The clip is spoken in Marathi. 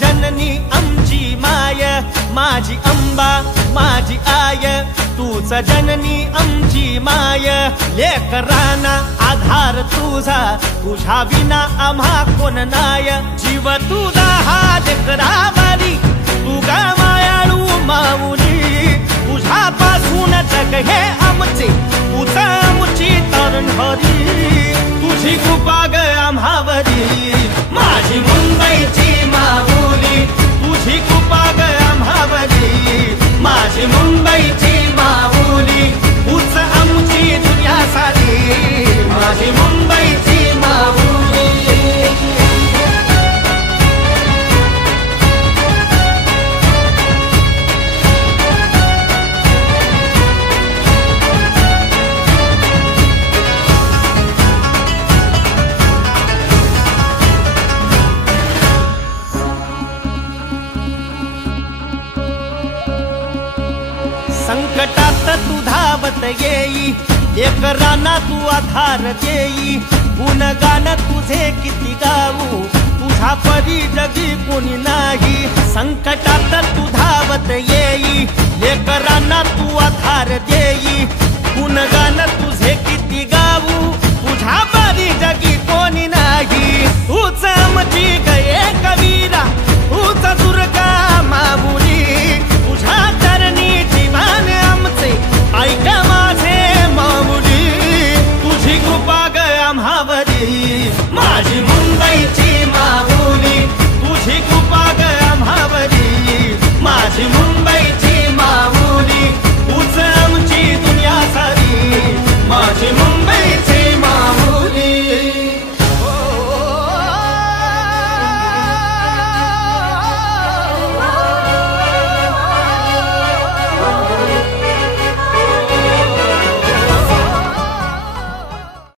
जननी आमची माय, माझी अंबा माझी आय, तूच जननी आमची माय, लेकरांना आधार तुझा, तुझ्या विना आम्हा कोण नाय, जीव तुझा हा लेकरावारी, तू गा मायाळू माऊली, तुझ्यापासून जग हे आमचे, तूच आमची तारणहारी, तुझी कृपा ग आम्हावरी, माझी मुंबईची माऊली, तुझी कृपा ग आम्हावरी, माझी मुंबईची माऊली, तूच आमची दुनिया सारी, माझी मुंबईची माऊली। संकटात तू धावत येई, लेकरांना तू आधार देई, गुणगान तुझे किती गाऊ, तुझ्या परी जगी कोणी नाही, संकटात तू धावत येई, लेकरांना तू आधार देई, गुणगान तुझे किती गाऊ, तुझ्या परी जगी कोणी नाही, तूच आमची गये कवीरा, तूच दुर्गा माऊली, तुझ्या चरणी जीवन आमचे, ऐक माझे माऊली, तुझी कृपा ग आम्हावरी, माझी मुंबईची माऊली, तुझी कृपा ग आम्हावरी, माझी